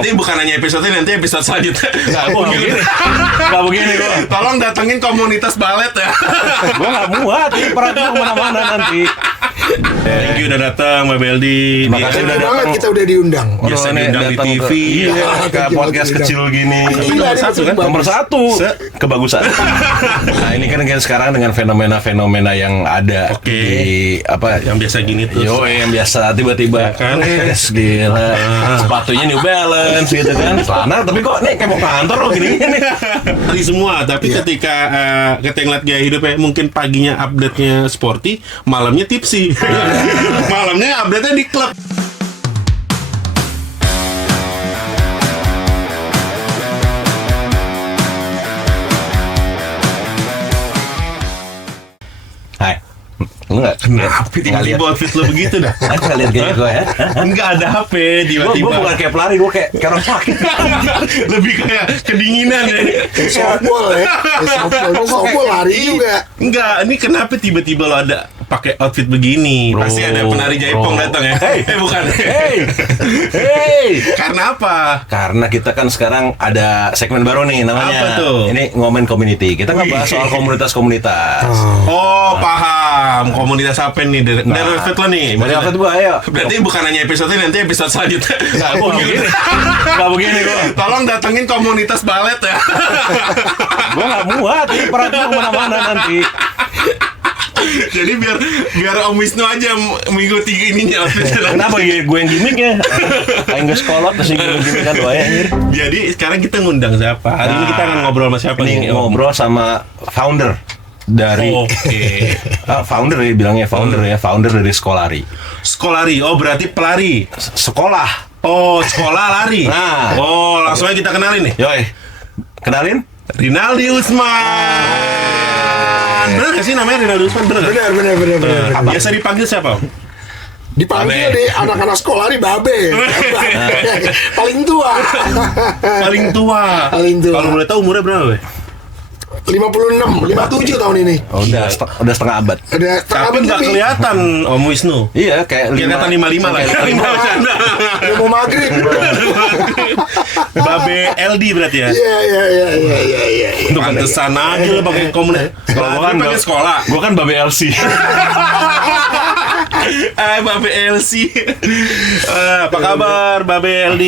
Ini bukan hanya episode ini, nanti episode selanjutnya. Nggak begini gua. Tolong datengin komunitas balet ya. Gua nggak muat, ini perhatian kemana-mana nanti. Thank you udah datang, Mbak Beldi. Terima kasih udah datang. Kita udah diundang. Biasa Orang ini diundang di datang TV. Iya, ke podcast kecil gini. Tapi nomor satu kan? Nomor satu, kebagusan. Nah ini kan sekarang dengan fenomena-fenomena yang ada Oke. di apa? Yang biasa gini terus. Yo, yang biasa tiba-tiba Ya kan? Yes, gila. Sepatunya New Balance gitu kan. Celana tapi kok nih kayak mau kantor loh gini. Hari semua, tapi ketika kita ngeliat gaya hidupnya, mungkin paginya update-nya sporty, malamnya tipsy. Malamnya update-nya di klub. Hai. Lu nggak lihat Tiba-tiba outfit lo begitu dah. Aku nggak lihat gaya gue ya. Enggak ada HP Gue tiba-tiba. bukan kayak pelari, gue kayak orang sakit. Lebih kayak kedinginan ya. Softball ya. Softball lari juga. Enggak, ini kenapa tiba-tiba lo ada pakai outfit begini? Bro, Pasti ada penari Jaipong bro. datang ya. Bukan. Hey. Karena apa? Karena kita kan sekarang ada segmen baru nih namanya. Apa tuh? Ini Ngomen Community. Kita ngebahas soal komunitas-komunitas. Oh, paham. Komunitas apa nih? Dari outfit lo nih. Dari apa tuh, Bu? Ayo. Berarti bukan hanya episode ini, nanti episode selanjutnya. Nggak begini gua. Tolong datengin komunitas balet ya. Gue nggak muat, ini perhatian kemana-mana nanti. Jadi biar Om Wisnu aja minggu 3 ininya outfitnya. Kenapa gue yang gimmick ya? Kayak nggak sekolot, terus gue gimmick kan doanya anjir. Jadi sekarang kita ngundang siapa? Hari ini kita akan ngobrol sama siapa Ini nih? Om? ngobrol sama founder dari Oke. founder ya bilangnya founder dari Skolari. Skolari. Oh, berarti pelari. Sekolah. Oh, sekolah lari. Nah. Oh, langsung aja kita kenalin nih. Yoi. Kenalin? Rinaldi Usman. Bener gak sih namanya Rinaldi Usman? Bener gak? Bener. Biasa dipanggil siapa? Om? Dipanggil Babe. di anak-anak sekolah nih Babe. Paling tua. Paling tua. Paling tua. Kalau boleh tahu umurnya berapa? Be? 56, 57 tahun ini. Oh, udah setengah abad. Ada Tapi nggak kelihatan Om Wisnu. Iya, kayak Kelihatan 55 lah. kayak 55. Udah mau maghrib. Babe LD berarti ya. Iya. Pantesan aja lo pakai komunitas. Kalau gua kan pakai sekolah. Gua kan Babe LC. Babe LC. Apa kabar Babe LD?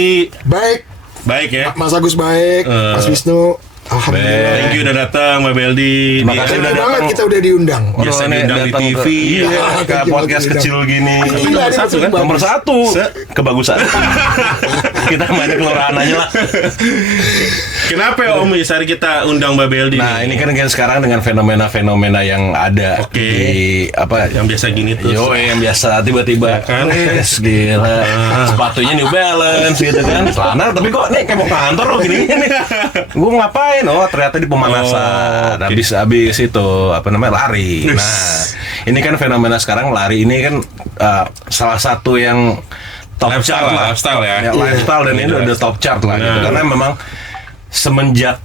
Baik, Baik ya. Mas Agus baik, Mas Wisnu. Alhamdulillah. Thank you udah datang Mbak Beldi. Terima kasih Senang udah banget datang. kita udah diundang. Biasa Orang ini diundang di datang TV. Iya, ke podcast kecil gini. Tapi nomor Iya, satu ini kan? bagus. Nomor satu, kebagusan. Kita mainnya kelurahan aja lah. Kenapa ya Om Isari kita undang Mbak Beldi? Nah, ini kan sekarang dengan fenomena-fenomena yang ada Oke. di apa? yang biasa gini terus. Yo, yang biasa tiba-tiba Ya kan? Yes, gila. Sepatunya New Balance gitu kan. Celana tapi kok nih kayak mau kantor loh gini. Gue ngapain? Oh, ternyata di pemanasan. Oh, oke. Habis itu apa namanya? Lari. Yes. Nah, ini kan fenomena sekarang lari ini kan salah satu yang top Lifestyle chart lah, lah. lifestyle ya. Lifestyle dan ini udah top chart lah gitu. Karena memang semenjak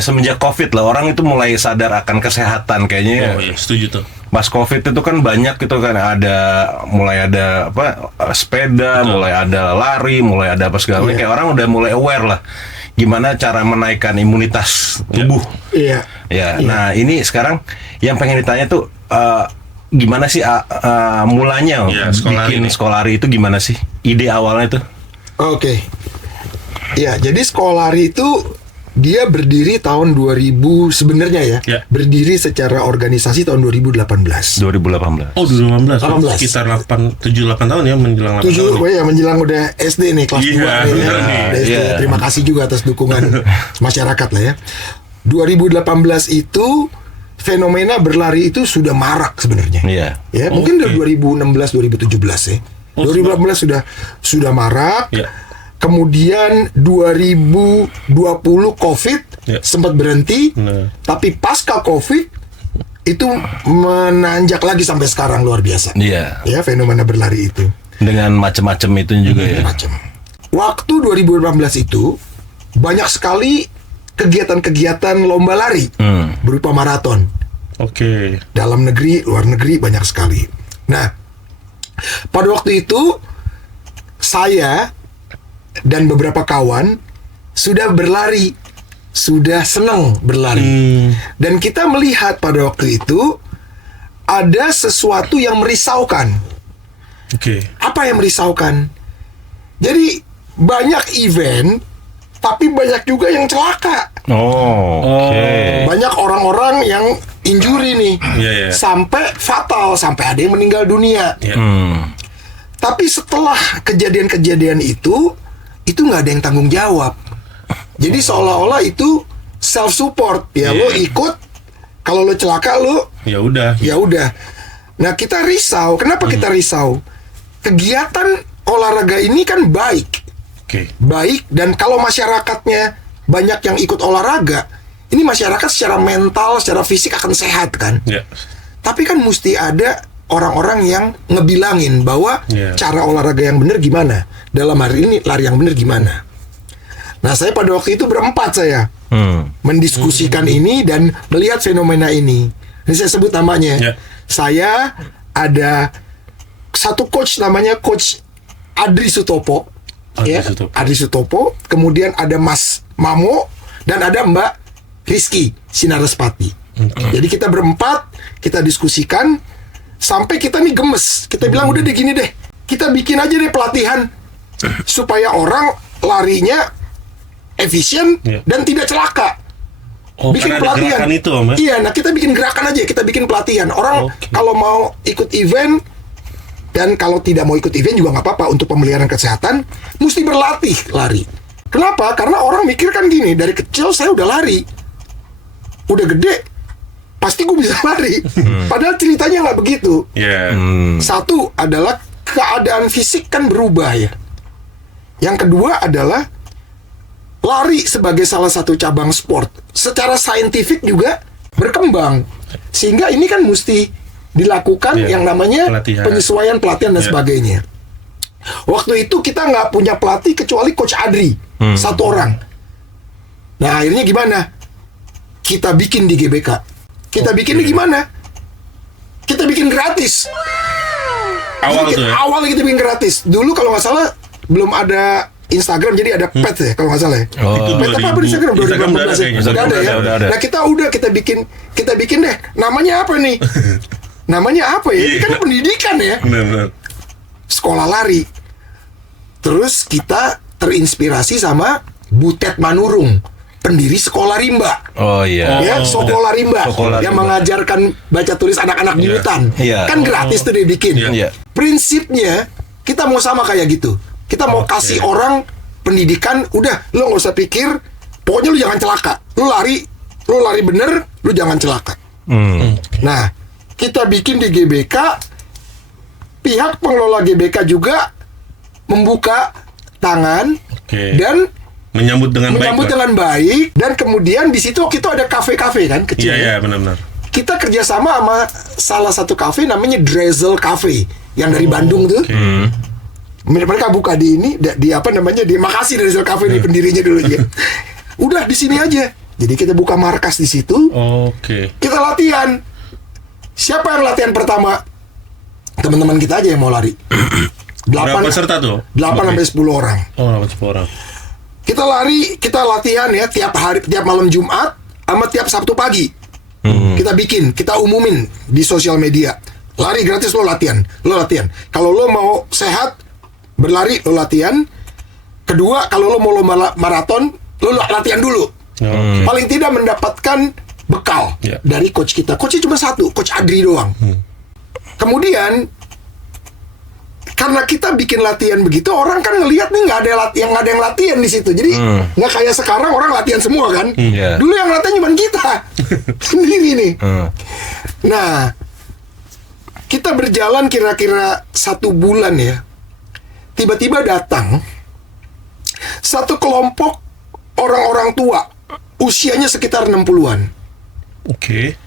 semenjak COVID lah orang itu mulai sadar akan kesehatan kayaknya. Oh iya, setuju tuh. Pas COVID itu kan banyak gitu kan mulai ada sepeda, Betul. mulai ada lari, mulai ada apa segala macam. Kayak orang udah mulai aware lah gimana cara menaikkan imunitas tubuh. Iya. Ya, nah ini sekarang yang pengen ditanya tuh gimana sih mulanya Iya, Skolari bikin nih. Skolari itu gimana sih? Ide awalnya tuh? Oke. Ya, jadi Skolari itu dia berdiri tahun 2000 sebenarnya ya. Ya. Berdiri secara organisasi tahun 2018. 2018. Oh, 2018. 18. Sekitar 7-8 tahun ya menjelang 8 tahun. 7, ya menjelang udah SD nih kelas Iya, 2 nih. bener Ya. nih. Udah SD. Iya. Terima kasih juga atas dukungan masyarakat lah ya. 2018 itu fenomena berlari itu sudah marak sebenarnya. Iya. Ya, mungkin dari 2016 2017 ya. Oh, 2018 sudah marak. Iya. Kemudian 2020 Covid Ya. sempat berhenti. Nah. Tapi pasca Covid itu menanjak lagi sampai sekarang luar biasa. Iya. Ya, fenomena berlari itu. Dengan macam-macam itu juga ya. Macam. Waktu 2018 itu banyak sekali kegiatan-kegiatan lomba lari berupa maraton. Oke. Dalam negeri, luar negeri banyak sekali. Nah, pada waktu itu saya dan beberapa kawan sudah berlari, sudah senang berlari. Dan kita melihat pada waktu itu ada sesuatu yang merisaukan. Oke. Apa yang merisaukan? Jadi banyak event, tapi banyak juga yang celaka. Banyak orang-orang yang injury nih, Iya. sampai fatal, sampai ada yang meninggal dunia. Tapi setelah kejadian-kejadian itu nggak ada yang tanggung jawab. Jadi seolah-olah itu self support ya. Lo ikut, kalau lo celaka lo Ya udah. ya udah. Nah, kita risau. Kenapa kita risau? Kegiatan olahraga ini kan baik, Oke. dan kalau masyarakatnya banyak yang ikut olahraga, ini masyarakat secara mental, secara fisik akan sehat kan. Ya. Tapi kan mesti ada orang-orang yang ngebilangin bahwa Yeah. cara olahraga yang benar gimana. Dalam hari ini lari yang benar gimana. Nah, saya pada waktu itu berempat saya mendiskusikan ini dan melihat fenomena ini. Ini saya sebut namanya. Yeah. Saya ada satu coach namanya Coach Adri Sutopo. Adri Sutopo. Adri Sutopo. Kemudian ada Mas Mamo dan ada Mbak Rizky Sinarespati. Jadi kita berempat, kita diskusikan sampai kita nih gemes. Kita bilang udah deh gini deh, kita bikin aja deh pelatihan supaya orang larinya efisien Iya. dan tidak celaka. Oh, karena ada gerakan itu, Om, ya? Iya, nah kita bikin gerakan aja, kita bikin pelatihan. Orang Oke. kalau mau ikut event dan kalau tidak mau ikut event juga nggak apa-apa, untuk pemeliharaan kesehatan mesti berlatih lari. Kenapa? Karena orang mikir kan gini, dari kecil saya udah lari, udah gede pasti gue bisa lari. Padahal ceritanya nggak begitu. Ya. Satu adalah keadaan fisik kan berubah ya. Yang kedua adalah lari sebagai salah satu cabang sport secara saintifik juga berkembang, sehingga ini kan mesti dilakukan Iya, yang namanya pelatihan. penyesuaian pelatihan dan Iya. sebagainya. Waktu itu kita nggak punya pelatih kecuali Coach Adri, satu orang. Nah, akhirnya gimana? Kita bikin di GBK. Kita bikinnya gimana? Kita bikin gratis. Awal Jadi tuh ya. awal kita bikin gratis. Dulu kalau nggak salah belum ada Instagram, jadi ada pet ya kalau nggak salah ya. Itu Pet apa 2000. di Instagram? Instagram udah ada 2018 ya? kayaknya. Udah ada ya. Udah ada. Nah, kita bikin deh. Namanya apa nih? Namanya apa ya? Ini kan pendidikan ya. Benar. Sekolah lari. Terus kita terinspirasi sama Butet Manurung, pendiri Sekolah Rimba. Oh iya. Ya, Sekolah Rimba Sekolah yang Rimba. mengajarkan baca tulis anak-anak di hutan. Iya. Kan gratis tuh dia bikin. Iya. Prinsipnya kita mau sama kayak gitu. Kita mau kasih orang pendidikan, udah lo nggak usah pikir, pokoknya lu jangan celaka. Lu lari bener, lu jangan celaka. Nah, kita bikin di GBK, pihak pengelola GBK juga membuka tangan Oke. dan Menyambut dengan baik. menyambut Pak. dengan baik, dan kemudian di situ waktu itu ada kafe-kafe kan kecil. Iya, ya. iya, benar-benar. Kita kerjasama sama salah satu kafe namanya Drizzle Cafe yang dari Bandung tuh. Mereka buka di apa namanya, di Makasih Drizzle Cafe nih pendirinya dulu ya. Udah di sini aja. Jadi kita buka markas di situ. Oke. Kita latihan. Siapa yang latihan pertama? Teman-teman kita aja yang mau lari. Berapa peserta tuh? 8 sampai 10 orang. Oh, 10 orang. Kita lari, kita latihan ya tiap hari, tiap malam Jumat sama tiap Sabtu pagi. Kita bikin, kita umumin di sosial media. Lari gratis, lo latihan. Kalau lo mau sehat, berlari, lo latihan. Kedua, kalau lo mau lomba maraton, lo latihan dulu. Paling tidak mendapatkan bekal Ya. dari coach kita. Coachnya cuma satu, Coach Adri doang. Kemudian karena kita bikin latihan begitu, orang kan ngelihat nih nggak ada yang latihan di situ. Jadi nggak kayak sekarang orang latihan semua kan. Iya. Dulu yang latihan cuma kita sendiri nih. Nah, kita berjalan kira-kira 1 bulan ya. Tiba-tiba datang satu kelompok orang-orang tua, usianya sekitar 60-an. Oke.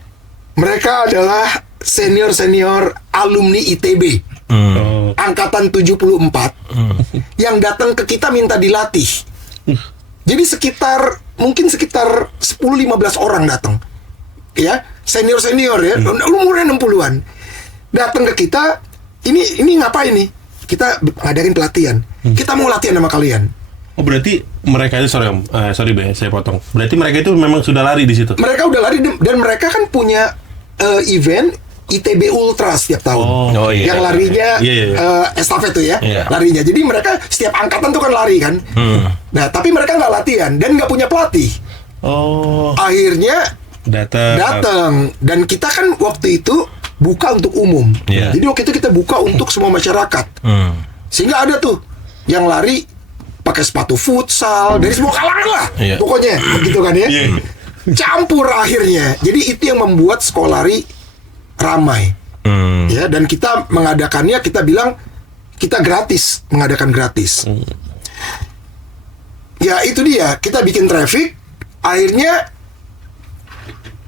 Mereka adalah senior-senior alumni ITB. Oh. Angkatan 74 yang datang ke kita minta dilatih. Jadi mungkin sekitar 10-15 orang datang. Ya, senior-senior ya, umurnya 60-an. Datang ke kita, ini ngapain nih? Kita ngadain pelatihan. Kita mau latihan sama kalian. Oh berarti mereka itu sorry Be, saya potong. Berarti mereka itu memang sudah lari di situ. Mereka udah lari dan mereka kan punya event ITB Ultra setiap tahun. Oh, iya. Yang larinya estafet tuh ya, larinya. Jadi mereka setiap angkatan tuh kan lari kan. Nah, tapi mereka nggak latihan dan nggak punya pelatih. Oh. Akhirnya datang dan kita kan waktu itu buka untuk umum. Yeah. Jadi waktu itu kita buka untuk semua masyarakat. Sehingga ada tuh yang lari pakai sepatu futsal dari semua kalangan lah. Yeah. Pokoknya begitu kan ya. Campur akhirnya. Jadi itu yang membuat sekolah lari ramai. Ya, dan kita mengadakannya, kita bilang kita gratis, mengadakan gratis. Ya itu dia, kita bikin traffic. Akhirnya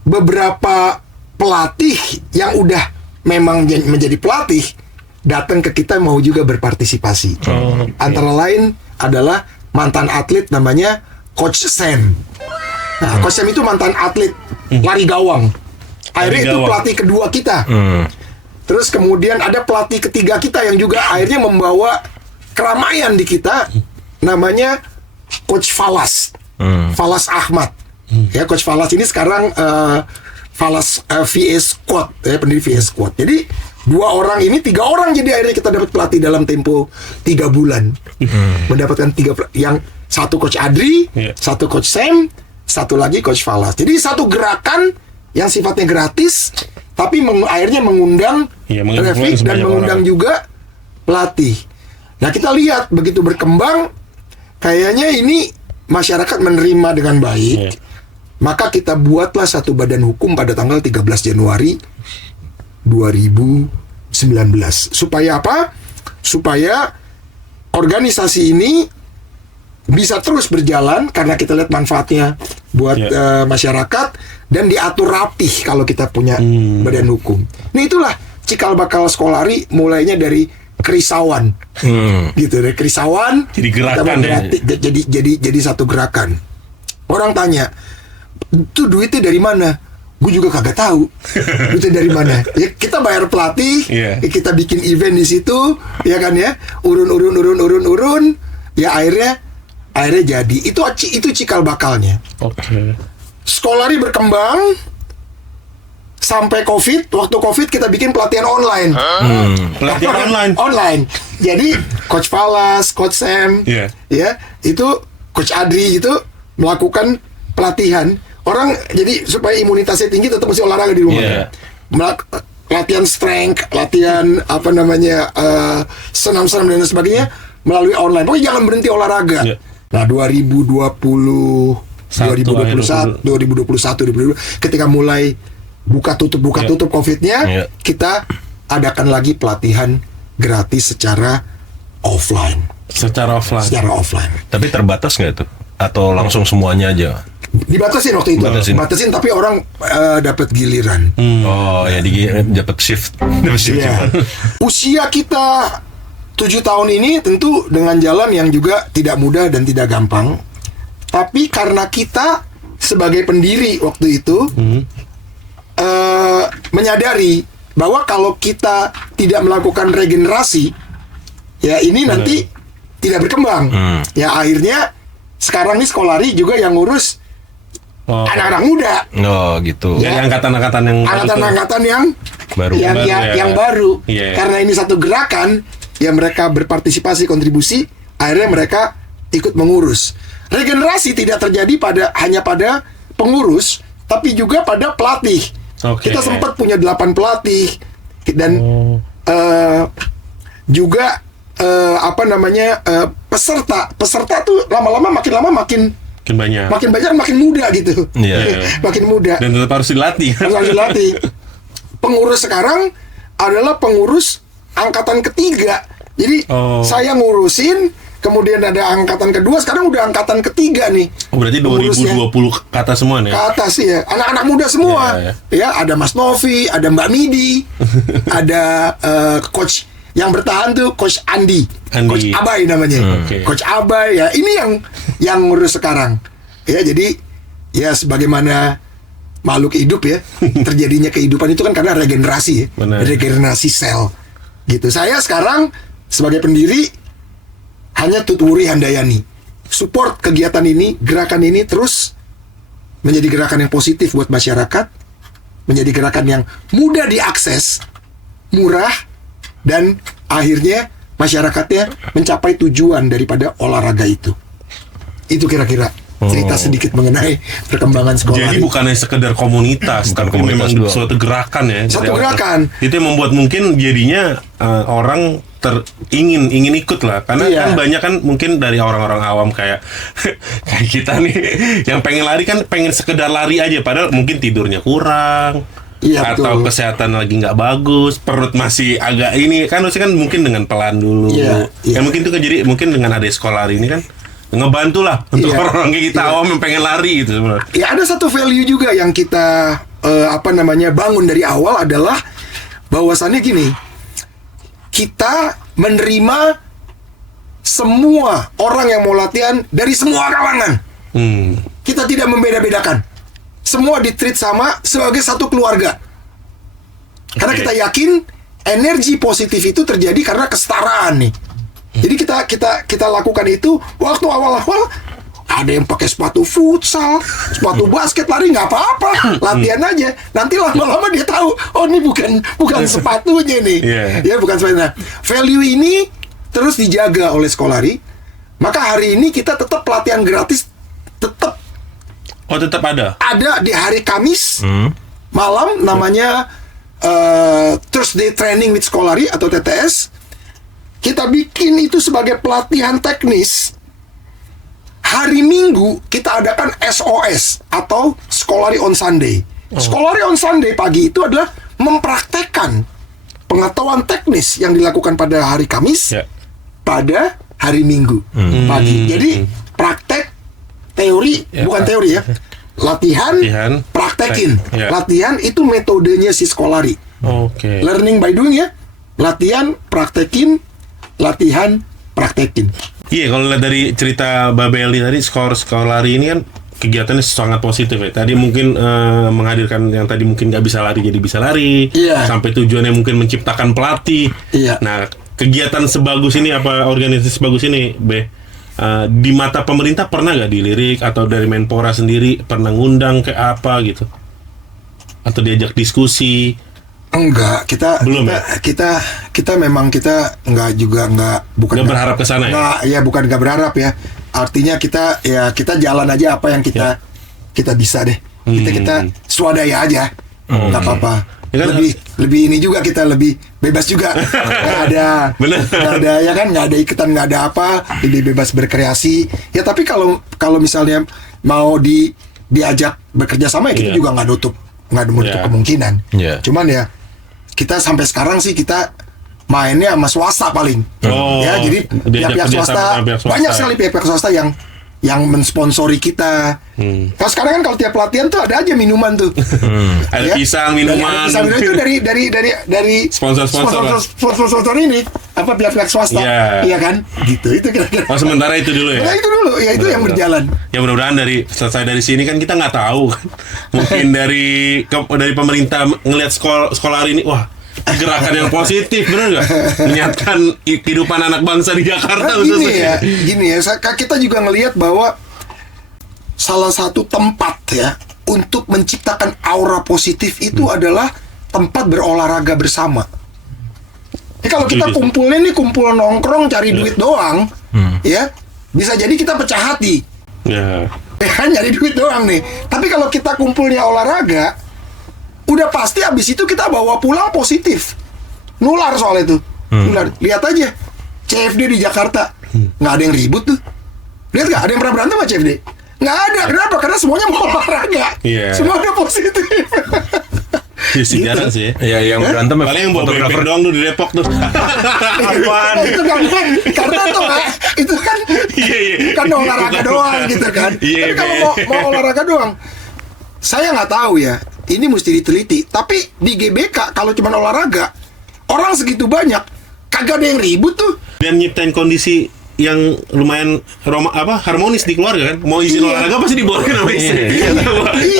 beberapa pelatih yang udah memang menjadi pelatih datang ke kita mau juga berpartisipasi. Antara lain adalah mantan atlet namanya Coach Sam. Nah, Coach Sam itu mantan atlet lari gawang. Akhirnya itu pelatih kedua kita. Terus kemudian ada pelatih ketiga kita yang juga akhirnya membawa keramaian di kita, namanya Coach Falas. Falas Ahmad. Ya, Coach Falas ini sekarang Falas VS Squad, ya, pendiri VS Squad. Jadi 2 orang ini, 3 orang, jadi akhirnya kita dapat pelatih dalam tempo 3 bulan. Mendapatkan 3, yang satu Coach Adri, satu Coach Sam, satu lagi Coach Falas. Jadi satu gerakan yang sifatnya gratis, tapi akhirnya mengundang traffic dan mengundang juga pelatih. Nah, kita lihat begitu berkembang, kayaknya ini masyarakat menerima dengan baik. Maka kita buatlah satu badan hukum pada tanggal 13 Januari 2019. Supaya apa? Supaya organisasi ini bisa terus berjalan karena kita lihat manfaatnya buat masyarakat dan diatur rapih kalau kita punya badan hukum. Nah, itulah cikal bakal sekolah lari, mulainya dari kerisauan. Gitu, dari kerisauan jadi gerakan jadi satu gerakan. Orang tanya, "Itu duitnya dari mana?" Gue juga kagak tahu duitnya dari mana. Ya kita bayar pelatih, kita bikin event di situ, ya kan ya, urun, ya akhirnya jadi. Itu cikal bakalnya. Oke. Sekolah lari berkembang sampai COVID. Waktu COVID kita bikin pelatihan online. Pelatihan Online. Jadi Coach Falas, Coach Sam, ya itu Coach Adri itu melakukan pelatihan. Orang jadi supaya imunitasnya tinggi tetap mesti olahraga di rumah. Latihan strength, latihan senam-senam dan sebagainya melalui online. Pokoknya jangan berhenti olahraga. Nah, 2021, ketika mulai buka tutup COVID-nya, kita adakan lagi pelatihan gratis secara offline. Secara offline. Tapi terbatas nggak itu? Atau langsung semuanya aja? Dibatasin waktu itu. Dibatasin, tapi orang dapat giliran. Oh ya, dapat shift. Usia kita 7 tahun ini tentu dengan jalan yang juga tidak mudah dan tidak gampang. Tapi karena kita sebagai pendiri waktu itu menyadari bahwa kalau kita tidak melakukan regenerasi, ya ini nanti tidak berkembang. Ya akhirnya sekarang nih sekolah lari juga yang ngurus anak-anak muda. Oh gitu. Jadi angkatan-angkatan yang baru. Yang baru. Karena ini satu gerakan, ya mereka berpartisipasi, kontribusi, akhirnya mereka ikut mengurus. Regenerasi tidak terjadi hanya pada pengurus, tapi juga pada pelatih. Kita sempat punya 8 pelatih dan juga peserta tuh lama-lama makin banyak, makin muda gitu. Makin muda. Dan tetap harus dilatih. Pengurus sekarang adalah pengurus angkatan ketiga. Jadi saya ngurusin, kemudian ada angkatan kedua, sekarang udah angkatan ketiga nih. Oh, berarti 2020 ke atas semua nih? Ke atas ya, anak-anak muda semua. Ya, ada Mas Novi, ada Mbak Midi, ada coach yang bertahan tuh Coach Andi. Coach Abai namanya. Coach Abai ya, ini yang ngurus sekarang. Ya, jadi ya sebagaimana makhluk hidup ya, terjadinya kehidupan itu kan karena regenerasi ya. Regenerasi sel. Gitu. Saya sekarang sebagai pendiri hanya Tutwuri Handayani. support kegiatan ini, gerakan ini terus menjadi gerakan yang positif buat masyarakat, menjadi gerakan yang mudah diakses, murah, dan akhirnya masyarakatnya mencapai tujuan daripada olahraga itu. Itu kira-kira cerita sedikit mengenai perkembangan sekolah. Jadi bukannya sekedar komunitas, Bukan tapi komunitas memang doang. suatu gerakan ya. Satu dari awal. gerakan. Itu yang membuat mungkin jadinya orang ingin ikut lah, karena Iya. kan banyak kan mungkin dari orang-orang awam kayak kayak kita nih yang pengen lari kan pengen sekedar lari aja, padahal mungkin tidurnya kurang. Iya, atau betul. kesehatan lagi nggak bagus, perut masih agak ini kan, harusnya kan mungkin dengan pelan dulu. Iya, iya. Ya mungkin itu kan jadi mungkin dengan ada sekolah lari ini kan ngebantu lah untuk Iya, orang kayak kita iya. awam yang pengen lari gitu sebenarnya. Ya ada satu value juga yang kita bangun dari awal adalah bahwasannya gini, kita menerima semua orang yang mau latihan dari semua kalangan. Kita tidak membeda-bedakan. Semua di-treat sama sebagai satu keluarga. Karena Oke. kita yakin energi positif itu terjadi karena kesetaraan nih. Jadi kita lakukan itu waktu awal-awal ada yang pakai sepatu futsal, sepatu basket, lari nggak apa-apa, latihan aja. Nanti lama-lama dia tahu, oh ini bukan sepatunya nih, Yeah. ya bukan sepatunya. Nah, value ini terus dijaga oleh Skolari. Maka hari ini kita tetap pelatihan gratis, tetap Oh tetap ada. ada di hari Kamis malam, namanya Thursday Training with Skolari atau TTS. Kita bikin itu sebagai pelatihan teknis. Hari Minggu kita adakan SOS atau Skolari on Sunday. Skolari on Sunday pagi itu adalah mempraktekkan pengetahuan teknis yang dilakukan pada hari Kamis Ya. pada hari Minggu pagi. Jadi praktek teori, Ya. bukan teori ya. Latihan, praktekin. Ya. Latihan itu metodenya si Skolari. Oke. Learning by doing ya. Latihan, praktekin, latihan, praktekin. Iya, kalau lihat dari cerita Babeli tadi, Skolari ini kan kegiatannya sangat positif ya. Tadi mungkin menghadirkan yang tadi mungkin nggak bisa lari jadi bisa lari. Iya. Sampai tujuannya mungkin menciptakan pelatih. Iya. Nah, kegiatan sebagus ini, apa organisasi sebagus ini, di mata pemerintah pernah nggak dilirik, atau dari Menpora sendiri pernah ngundang ke apa gitu? Atau diajak diskusi? Enggak, Belum kita memang kita bukan Nggak berharap ke sana ya? Enggak, ya bukan nggak berharap ya. Artinya kita jalan aja apa yang kita bisa deh. Kita swadaya aja. Enggak apa-apa. Ya kan, lebih ini juga, kita lebih bebas juga. Nggak ada Bener. nggak ada ya kan, nggak ada ikatan, nggak ada apa, lebih bebas berkreasi. Ya tapi kalau misalnya mau diajak bekerja sama ya kita Iya. juga nggak nutup Iya. kemungkinan. Iya. Cuman ya kita sampai sekarang sih kita mainnya sama swasta paling. Oh, Ya, jadi diajak pihak-pihak kerjasama swasta, sama pihak swasta banyak ya. sekali pihak-pihak swasta yang mensponsori kita. Kalau sekarang kan kalau tiap pelatihan tuh ada aja minuman tuh. Ada pisang, minuman. Ada pisang, minuman itu dari sponsor ini, apa pihak-pihak swasta. Iya. Iya kan? Gitu. Itu kira-kira. Oh, sementara itu dulu ya? Nah, itu dulu, ya itu yang berjalan. Ya mudah-mudahan selesai dari sini kan kita nggak tahu kan. Mungkin dari pemerintah ngelihat sekolah ini, wah, gerakan yang positif, benar nggak? Menyiapkan kehidupan anak bangsa di Jakarta Nah, khususnya. gini ya, kita juga ngelihat bahwa salah satu tempat ya untuk menciptakan aura positif itu adalah tempat berolahraga bersama. Jadi kalau kita kumpulnya nih kumpul nongkrong cari duit doang, ya bisa jadi kita pecah hati. Ya. Ya kan, nyari duit doang nih. Tapi kalau kita kumpulnya olahraga, udah pasti abis itu kita bawa pulang positif. Nular soal itu. Nular. Lihat aja CFD di Jakarta, nggak ada yang ribut tuh. Lihat nggak ada yang pernah berantem sama CFD? Nggak ada. Kenapa? Karena semuanya mau olahraga. Iya. Semua udah positif. Sih jarang sih. Ya yang berantem ya Paling yang bawa bebek doang tuh di Depok tuh. Apaan? Itu karena tuh itu kan Iya. kan olahraga doang gitu kan. Iya, Tapi kalau mau olahraga doang, saya nggak tahu ya. Ini mesti diteliti. Tapi di GBK kalau cuma olahraga, orang segitu banyak, kagak ada yang ribut tuh. Dan nyiptain kondisi yang lumayan harmonis di keluarga kan. Mau izin Iya. olahraga pasti dibolehin sama istri.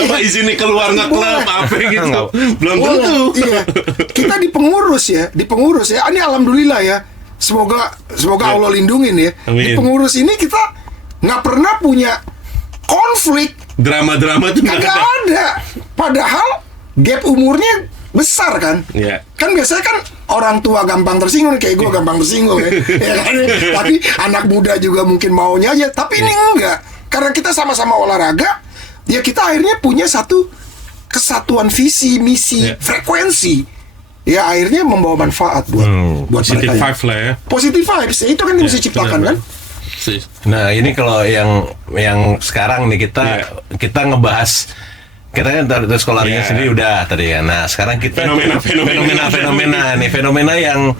Apa izinnya keluar nggak klub apa gitu. Belum tentu. Iya. Kita di pengurus ya. Ini alhamdulillah ya. Semoga Ya. Allah lindungin ya. Amin. Di pengurus ini kita nggak pernah punya konflik, Drama-drama tuh nggak kagak ada. ada. Padahal gap umurnya besar kan. Iya. Kan biasanya kan orang tua gampang tersinggung, kayak gue gampang tersinggung ya. Ya kan? Tapi anak muda juga mungkin maunya aja. Tapi ini enggak. Karena kita sama-sama olahraga, ya kita akhirnya punya satu kesatuan visi, misi, Iya. frekuensi. Ya akhirnya membawa manfaat buat Positive mereka. five lah ya. Positive vibes, ya, itu kan yang bisa ciptakan kan. Nah ini kalau yang sekarang nih kita ngebahas, kita kan dari sekolah Iya. sendiri udah tadi ya. Nah sekarang kita fenomena yang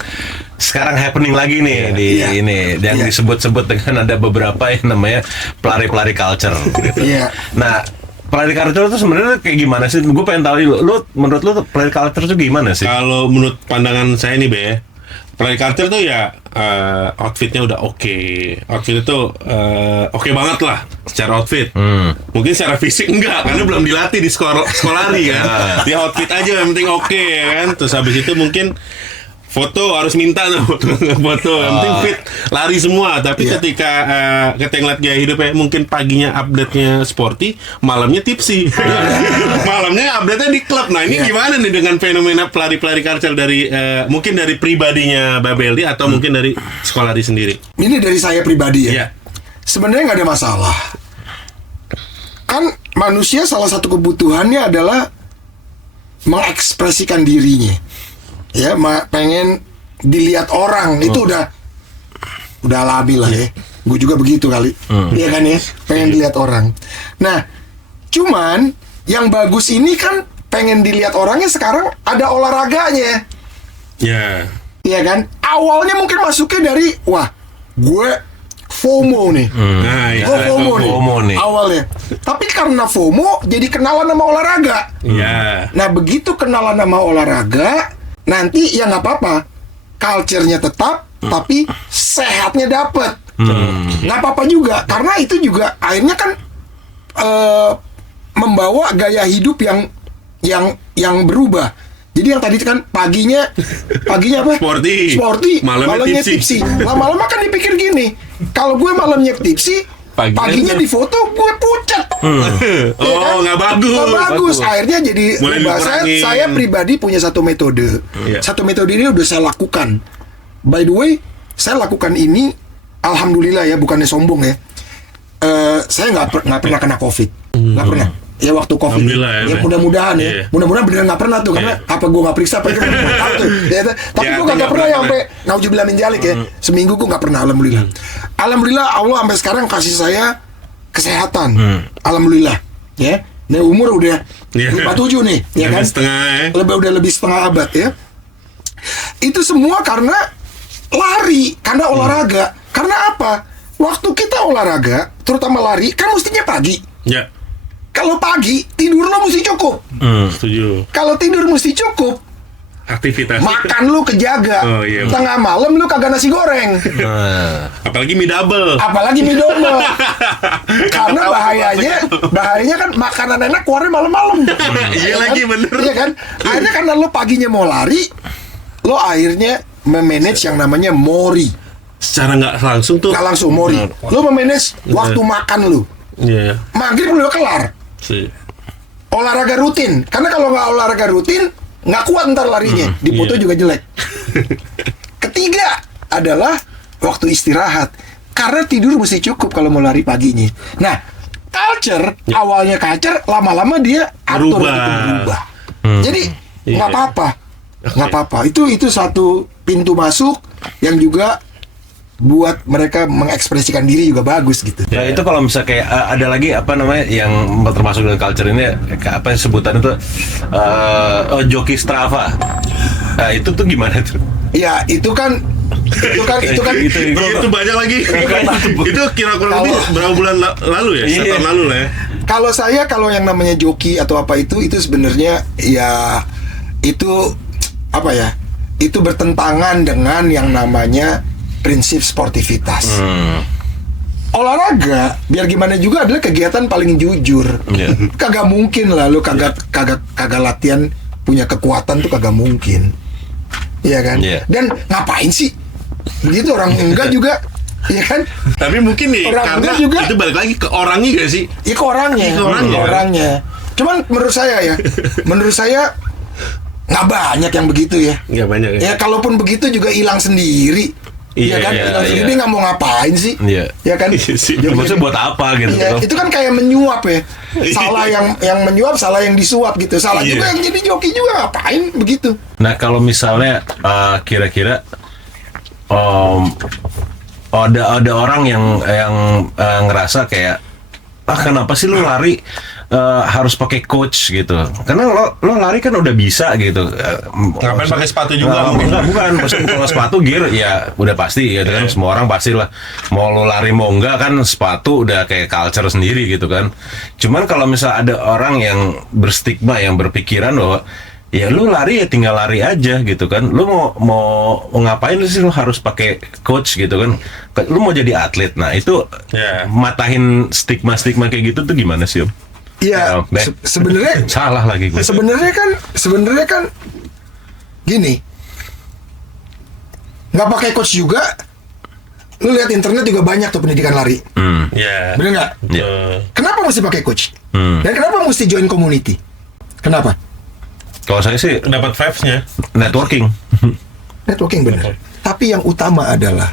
sekarang happening lagi nih di Iya. ini yang Iya. disebut-sebut dengan ada beberapa yang namanya pelari-pelari culture gitu. Iya. Nah pelari culture itu sebenarnya kayak gimana sih? Gue pengen tahu lu menurut lu tuh pelari culture itu gimana sih? Kalau menurut pandangan saya nih, Be, pelari culture tuh ya outfitnya udah oke. Outfit itu oke banget lah secara outfit. Mungkin secara fisik enggak, karena belum dilatih di sekolari kan. Dia outfit aja yang penting oke ya kan. Terus habis itu mungkin foto harus minta tuh foto, yang penting fit, lari semua. Tapi Iya. ketika kita ngeliat gaya hidupnya, mungkin paginya update-nya sporty, malamnya tipsy. Malamnya update-nya di klub. Nah ini Iya. gimana nih dengan fenomena pelari-pelari culture dari mungkin dari pribadinya Babeldi atau mungkin dari sekolah sendiri? Ini dari saya pribadi ya. Iya. Sebenarnya nggak ada masalah. Kan manusia salah satu kebutuhannya adalah mengekspresikan dirinya. Ya, pengen dilihat orang itu udah alami lah ya. Gue juga begitu kali. Iya kan ya, pengen dilihat orang. Nah, cuman yang bagus ini kan pengen dilihat orangnya sekarang ada olahraganya. Ya. Iya kan? Awalnya mungkin masuknya dari wah, gue FOMO nih. Nah, ya. Gue FOMO nih. FOMO nih. Awalnya. Tapi karena FOMO jadi kenalan sama olahraga. Ya. Nah, begitu kenalan sama olahraga, nanti ya nggak apa-apa, culture-nya tetap, tapi sehatnya dapet. Nggak apa-apa juga, karena itu juga akhirnya kan membawa gaya hidup yang berubah. Jadi yang tadi kan paginya apa? Sporty. Malamnya tipsy. Lama-lama kan dipikir gini, kalau gue malamnya tipsy, paginya di foto gue pucat. Ya kan? Nggak bagus. Nggak bagus. Akhirnya jadi Mulai berubah. dikurangin. Saya pribadi punya satu metode. Iya. Satu metode ini udah saya lakukan. By the way, saya lakukan ini, alhamdulillah ya, bukannya sombong ya. Saya nggak pernah kena COVID, nggak pernah. Ya waktu COVID, Alhamdulillah ya, Bang. mudah-mudahan ya, Iya. mudah-mudahan beneran nggak pernah tuh, karena apa gue nggak periksa, apa gue nggak tahu tuh. Ya, tapi Ya, gue nggak nggak pernah pernah. sampai naujubillah min dzalik ya. Seminggu gue nggak pernah, alhamdulillah. Alhamdulillah Allah sampai sekarang kasih saya kesehatan, alhamdulillah. Ya, nah umur udah Iya. 57 nih, ya Lebih kan? setengah ya. Lebih setengah abad ya. Itu semua karena lari, karena olahraga. Karena apa? Waktu kita olahraga, terutama lari, kan mestinya pagi. Ya. Kalau pagi, tidur lo mesti cukup. Setuju. Kalau tidur mesti cukup, Aktivitas. makan lu kejaga. Oh, iya. Tengah malam lu kagak nasi goreng. Nah, Apalagi mie double. Apalagi mie double. Karena bahayanya kan makanan enak keluarnya malam-malam. Iya Ya lagi, kan? bener. Iya kan? Akhirnya karena lo paginya mau lari, lo akhirnya memanage yang namanya mori. Secara nggak langsung tuh. Nggak langsung mori. Lo memanage waktu makan lu. Iya. Maghrib lu udah kelar. Sih. Olahraga rutin. Karena kalau nggak olahraga rutin, nggak kuat ntar larinya. Di foto iya. juga jelek. Ketiga adalah waktu istirahat. Karena tidur mesti cukup kalau mau lari paginya. Nah, culture, awalnya culture, lama-lama dia atur Berubah. itu berubah. Jadi Iya. nggak apa-apa. Nggak apa-apa. Itu satu pintu masuk yang juga buat mereka mengekspresikan diri juga bagus gitu. nah itu kalau misalnya kayak ada lagi apa namanya yang termasuk dengan culture ini kayak apa sebutan itu joki Strava. Nah itu tuh gimana tuh? Ya, itu kan Itu banyak lagi. Itu kira-kira lebih berapa bulan lalu ya? Iya. Setahun lalu lah ya. kalau yang namanya joki atau apa itu sebenarnya ya itu apa ya? Itu bertentangan dengan yang namanya prinsip sportivitas. Olahraga biar gimana juga adalah kegiatan paling jujur. Iya. Kagak mungkin lah lu kagak latihan punya kekuatan tuh kagak mungkin. Iya kan? Iya. Dan ngapain sih? Begitu orang enggak juga Iya kan? Tapi mungkin nih Orang karena bener juga. itu balik lagi ke orangnya gak sih? Ya ke orangnya. Ke orangnya. Ke orangnya. Cuman menurut saya nggak banyak yang begitu ya. Nggak banyak ya. Ya kalaupun begitu juga hilang sendiri. Iya, Iya kan? iya, Hilang sendiri iya. dia nggak mau ngapain sih? Iya. Ya kan? Iya sih. Jadi- Maksudnya buat apa gitu? Iya, itu kan kayak menyuap ya. Salah yang menyuap, salah yang disuap gitu. Salah Iya. juga yang jadi joki juga ngapain begitu? Nah kalau misalnya kira-kira ada orang yang ngerasa kayak kenapa sih lu lari harus pakai coach gitu? Karena lo lari kan udah bisa gitu. Ngapain pakai sepatu juga mungkin? Bukan. Maksudnya kalau sepatu gear ya udah pasti gitu kan. Semua orang pasti lah. Mau lo lari mau enggak kan sepatu udah kayak culture sendiri gitu kan. Cuman kalau misal ada orang yang berstigma, yang berpikiran bahwa ya lu lari ya tinggal lari aja gitu kan. Lu mau ngapain sih lu harus pakai coach gitu kan? Lu mau jadi atlet. Nah, itu Ya. matahin stigma-stigma kayak gitu tuh gimana sih, Om? Iya, Beh. sebenarnya Salah lagi gue. sebenarnya kan gini, nggak pakai coach juga. Lu lihat internet juga banyak tuh pendidikan lari, Iya. bener nggak? Iya. Kenapa mesti pakai coach? Hmm. Dan kenapa mesti join community? Kenapa? Kalau saya sih Dapat vibes-nya. networking. Networking bener. Tapi yang utama adalah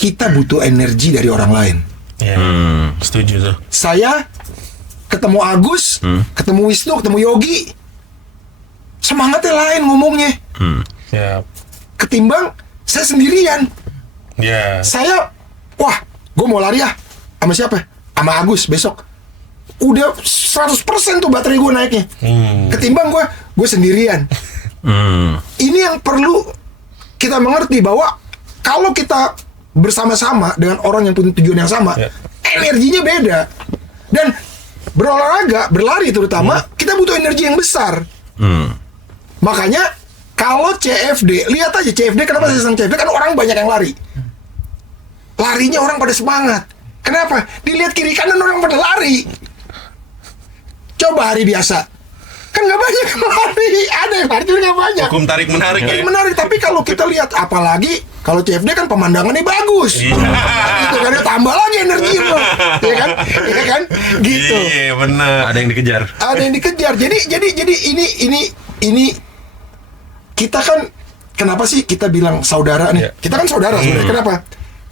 kita butuh energi dari orang lain. Iya. Setuju tuh. Saya ketemu Agus, ketemu Wisnu, ketemu Yogi, semangatnya lain ngomongnya. Siap. Ketimbang saya sendirian. Iya. Saya, wah, gue mau lari ya. Sama siapa? Sama Agus besok. Udah 100% tuh baterai gue naiknya. Ketimbang gue sendirian. Ini yang perlu kita mengerti bahwa kalau kita bersama-sama dengan orang yang punya tujuan yang sama, Ya. energinya beda. Dan berolahraga, berlari terutama, kita butuh energi yang besar. Makanya kalau CFD, lihat aja CFD, kenapa saya senang CFD? Kan orang banyak yang lari. Larinya orang pada semangat. Kenapa? Dilihat kiri kanan orang pada lari. Coba hari biasa, kan nggak banyak yang lari. Ada yang lari, nggak banyak. Hukum tarik menarik Ini ya. menarik, tapi kalau kita lihat, apalagi kalau CFD kan pemandangannya bagus. Iya. Gitu kan, tambah lagi energi lo. Ya kan? Ya kan? Gitu. Iya, benar. Ada yang dikejar. Ada yang dikejar. Jadi ini kita kan, kenapa sih kita bilang saudara nih? Iya. Kita kan saudara sebenarnya. Kenapa?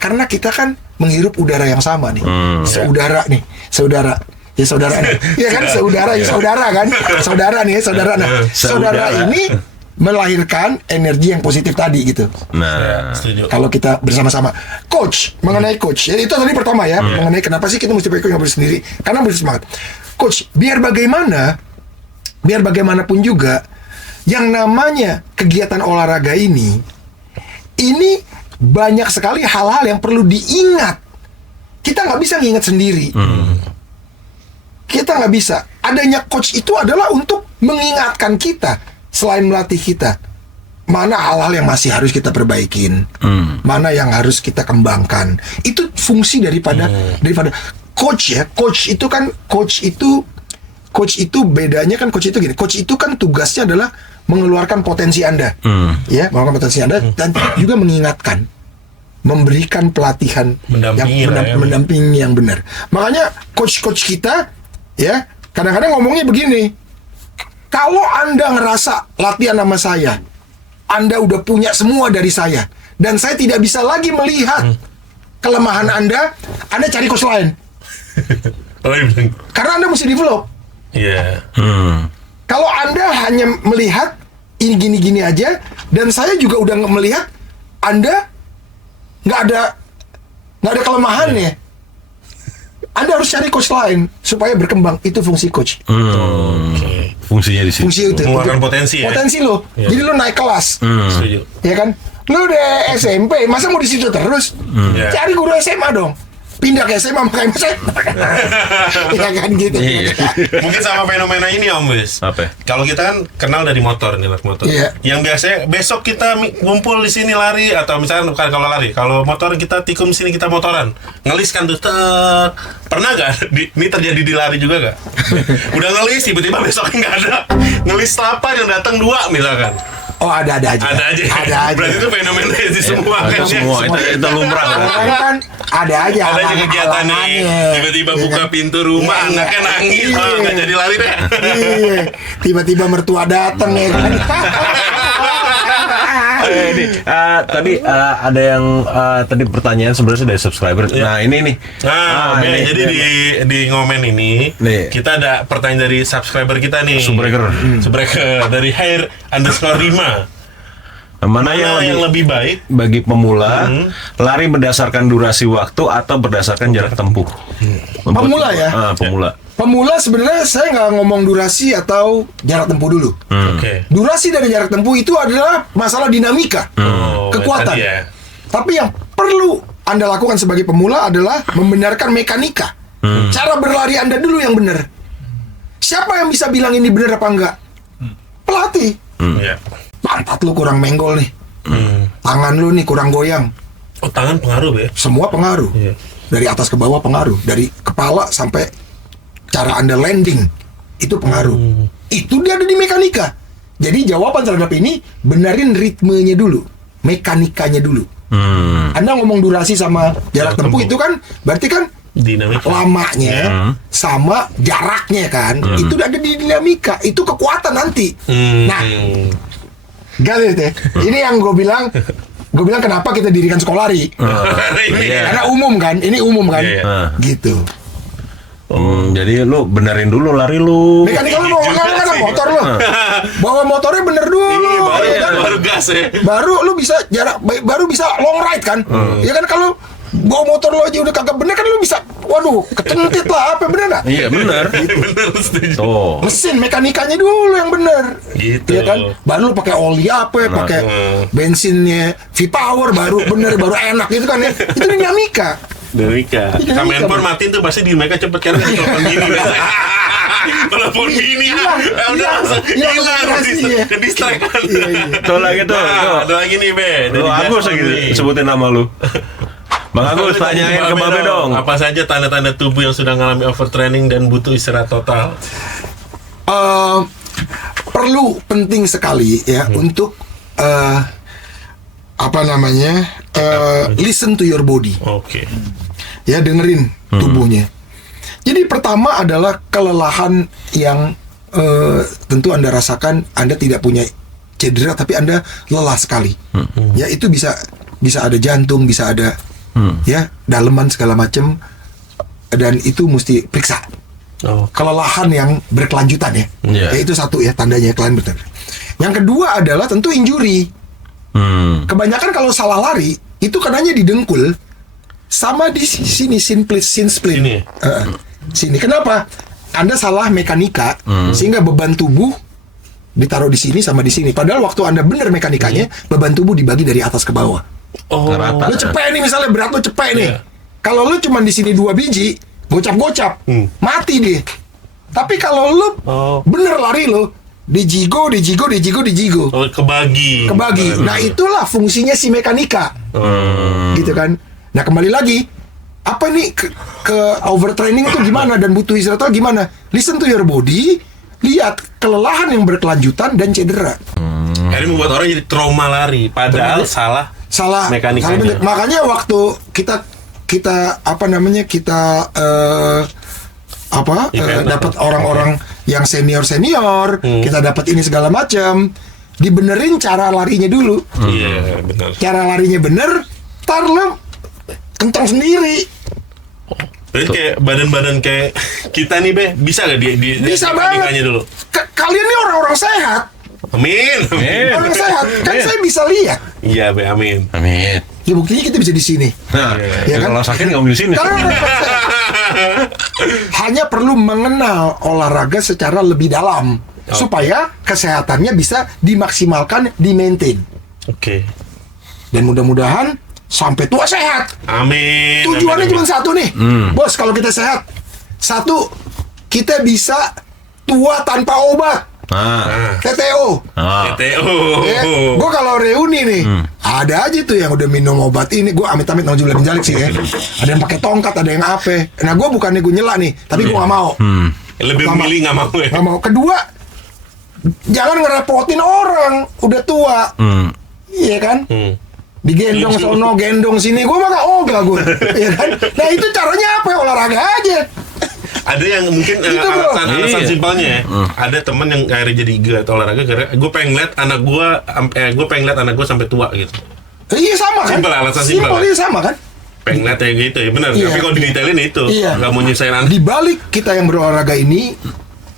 Karena kita kan menghirup udara yang sama nih. Saudara nih, saudara. Ya saudara nih. Ya kan saudara, ya saudara kan. Saudara nih, saudara. Nah, saudara ini melahirkan energi yang positif tadi gitu. Nah, Setuju. Kalau kita bersama-sama. Coach, mengenai coach. Ya, itu tadi pertama ya, mengenai kenapa sih kita mesti pakai coach, nggak boleh sendiri. Karena boleh semangat. Coach, biar bagaimanapun juga, yang namanya kegiatan olahraga ini banyak sekali hal-hal yang perlu diingat. Kita nggak bisa ngingat sendiri. Kita nggak bisa. Adanya coach itu adalah untuk mengingatkan kita, selain melatih kita, mana hal-hal yang masih harus kita perbaikin, mana yang harus kita kembangkan. Itu fungsi daripada coach ya. Coach itu bedanya kan, coach itu gini. Coach itu kan tugasnya adalah mengeluarkan potensi Anda, ya, mengeluarkan potensi Anda dan juga mengingatkan, memberikan pelatihan Mendampingi lah ya. mendampingi yang benar. Makanya coach-coach kita, ya, kadang-kadang ngomongnya begini. Kalau Anda ngerasa latihan sama saya, Anda udah punya semua dari saya, dan saya tidak bisa lagi melihat kelemahan Anda cari coach lain. Oh, iya, bener. Karena Anda mesti develop. Iya. Kalau Anda hanya melihat ini gini-gini aja, dan saya juga udah melihat Anda nggak ada kelemahannya, Anda harus cari coach lain supaya berkembang. Itu fungsi coach. Oke. fungsinya di situ. Fungsi itu. Mengeluarkan Untuk- potensi ya? Potensi lo. Iya. Jadi lo naik kelas. Setuju. Ya kan? Lu udah SMP, masa mau di situ terus? Iya. Cari guru SMA dong. Pindah ke SMA makanya saya. Ya kan gitu. Iya. Mungkin sama fenomena ini Om Wis. Apa? Kalau kita kan kenal dari motor nih, motor. Iya. Yang biasanya besok kita ngumpul di sini lari, atau misalnya bukan kalau lari, kalau motor kita tikung sini kita motoran, ngelis kan tuh. Tek. Pernah gak? Ini terjadi di lari juga gak? Udah ngelis tiba-tiba besoknya nggak ada. Ngelis 8 yang datang 2 misalkan. Oh ada aja. Ada aja. Ada aja. Berarti itu fenomena di semua kan. Itu semua itu lumrah. Orang kan ada aja. Ada aja kegiatan nih. halangannya. Tiba-tiba Iya buka kan? pintu rumah, Iya. anaknya nangis. Iya. Oh, nggak jadi lari deh. Iya. Tiba-tiba mertua datang ya kan. Tadi ada yang tadi pertanyaan sebenarnya dari subscriber. Iya. Nah ini nih. Nah, ini, jadi di ngomen ini Nih. kita ada pertanyaan dari subscriber kita nih. Subbreaker. Subbreaker dari Hair_5. Mana Mana yang lebih baik? bagi pemula lari berdasarkan durasi waktu atau berdasarkan jarak tempuh? Pemula ya? Pemula. Pemula sebenarnya saya nggak ngomong durasi atau jarak tempuh dulu. Oke. Durasi dan jarak tempuh itu adalah masalah dinamika, Oh, kekuatan. tadi ya. Tapi yang perlu Anda lakukan sebagai pemula adalah membenarkan mekanika. Cara berlari Anda dulu yang benar. Siapa yang bisa bilang ini benar apa enggak? Pelatih. Iya. Pantat lu kurang menggol nih. Hmm. Tangan lu nih kurang goyang. Oh, tangan pengaruh ya? Semua pengaruh. Iya. Dari atas ke bawah pengaruh. Dari kepala sampai cara Anda landing itu pengaruh. Itu dia ada di mekanika. Jadi jawaban terhadap ini benerin ritmenya dulu, mekanikanya dulu. Anda ngomong durasi sama jarak tempuh itu kan berarti kan Dinamika. lamanya sama jaraknya kan. Itu ada di dinamika, itu kekuatan nanti. Nah, galit ya. Ini yang gue bilang kenapa kita dirikan sekolah lari. Iya. Karena umum kan, ini umum kan. Iya, Gitu. Jadi lu benerin dulu lari lu. Mekanika lu bawa kan motor lu. Bawa motornya bener dulu. Baru, Ya kan? baru gas ya. Baru lu bisa baru bisa long ride kan. Ya kan kalau bawa motor lo aja udah kagak bener kan lu bisa waduh kecentit lah apa bener gak? Iya bener. Bener, setuju. Tuh. Mesin mekanikanya dulu yang bener. Gitu. Ya kan? Baru lu pakai oli apa, pakai bensinnya V-Power baru bener baru enak gitu kan ya. Itu dinamika. Dinamika. Dinamika, Sama handphone Bro. matiin tuh pasti di mereka cepet karena telepon gini biasanya. Telepon gini Hilang, udah langsung hilang hilang konsentrasinya. ke distract kan. Iya. Tuh lagi tuh. Nah, ada lagi nih Be. Lu Dari Agus Jasper lagi nih. sebutin nama lu. Bang Agus tanyain ke Babe dong. Apa saja tanda-tanda tubuh yang sudah mengalami overtraining dan butuh istirahat total? Perlu penting sekali ya untuk apa namanya listen to your body. Oke. Ya dengerin tubuhnya. Jadi pertama adalah kelelahan yang tentu Anda rasakan. Anda tidak punya cedera tapi Anda lelah sekali. Ya itu bisa ada jantung, bisa ada ya daleman segala macam, dan itu mesti periksa. Oh. Kelelahan yang berkelanjutan ya. Iya. Ya itu satu ya tandanya kelelahan berkelanjutan. Yang kedua adalah tentu injury. Kebanyakan kalau salah lari itu karenanya di dengkul sama di sini sin split. Sini. Sini. Kenapa? Anda salah mekanika sehingga beban tubuh ditaruh di sini sama di sini. Padahal waktu Anda bener mekanikanya beban tubuh dibagi dari atas ke bawah. Oh. Rata. Lu cepet nih misalnya berat lu cepet nih. Iya. Kalau lu cuma di sini 2 biji, gocap-gocap, mati dia. Tapi kalau lu Oh. bener lari lu, dijigo. Oh, kebagi. Nah itulah fungsinya si mekanika, gitu kan. Nah kembali lagi, apa nih ke overtraining itu gimana dan butuh istirahat itu gimana? Listen to your body, lihat kelelahan yang berkelanjutan dan cedera. Ini membuat orang jadi trauma lari, padahal salah mekanikanya. Makanya waktu kita apa namanya dapat orang-orang yang senior kita dapat ini segala macam, dibenerin cara larinya dulu. Iya, benar. Cara larinya bener, tar lo kencang sendiri. Berarti kayak badan-badan kayak kita nih Be, bisa gak di Bisa mekanikanya banget. dulu? Kalian nih orang-orang sehat, Amin. orang sehat kan saya bisa lihat. Iya Be, amin. Amin. Ya buktinya kita bisa di sini. Nah, Ya kan? kalau sakit nggak mau di sini. Karena orang sehat hanya perlu mengenal olahraga secara lebih dalam supaya kesehatannya bisa dimaksimalkan, di-maintain. Oke. Dan mudah-mudahan sampai tua sehat. Amin. Tujuannya Amin, cuma satu nih, bos. Kalau kita sehat, satu, kita bisa tua tanpa obat, TTO. TTO. Gue kalau reuni nih, ada aja tuh yang udah minum obat ini. Gue amit-amit nauzubillah min dzalik sih ya. Ada yang pakai tongkat, ada yang apa. Nah gue bukannya gue nyela nih, tapi gue nggak mau. Lebih Pertama, milih nggak mau ya. nggak mau. Kedua, Jangan ngerepotin orang udah tua. Iya kan? Digendong sono, gendong sini, gue mah gak ogah gue. Iya kan? Nah itu caranya apa ya? Olahraga aja. Ada yang mungkin Gitu, bro. alasan Iya. simpelnya ya. Ada temen yang akhirnya jadi gila atau olahraga karena gue pengen lihat anak gue sampai tua gitu. Iya sama kan? Simpel, alasan simpel. Iya sama kan? Pengen lihat ya gitu ya benar. Iya. Tapi kalau didetailin itu Iya. nggak mau nyusahin anak. Di balik kita yang berolahraga ini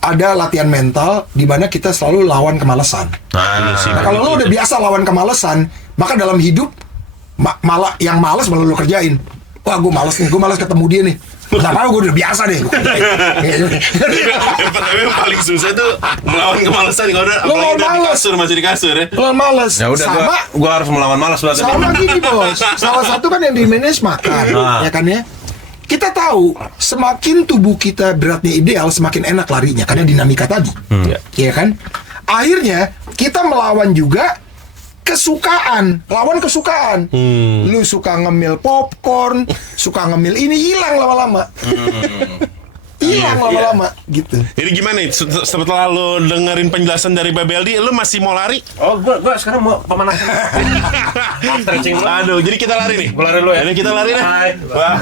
ada latihan mental di mana kita selalu lawan kemalasan. Nah, kalau lo udah biasa lawan kemalasan, maka dalam hidup malah yang malas malah lo kerjain. Wah, gue malas ketemu dia nih. Kenapa gue udah biasa deh. Tapi yang paling susah tuh melawan kemalasan kalau udah Lo apalagi lawan udah di malas. kasur masih di kasur ya. Lo malas. Ya udah Sama gua harus melawan malas berarti. sama gini bos. Salah satu kan yang di manage makan, Nah. ya kan ya. Kita tahu semakin tubuh kita beratnya ideal, semakin enak larinya karena dinamika tadi, ya kan. Akhirnya kita melawan juga kesukaan, lawan kesukaan. Lu suka ngemil popcorn, suka ngemil ini, hilang lama-lama. Hilang lama-lama gitu. Jadi gimana nih setelah lo dengerin penjelasan dari Babeldi, lo masih mau lari? Oh, gua sekarang mau pemanasan. Mau stretching dulu. Aduh, jadi kita lari nih. Gua lari dulu ya. Jadi kita lari dah. Bye. Wah.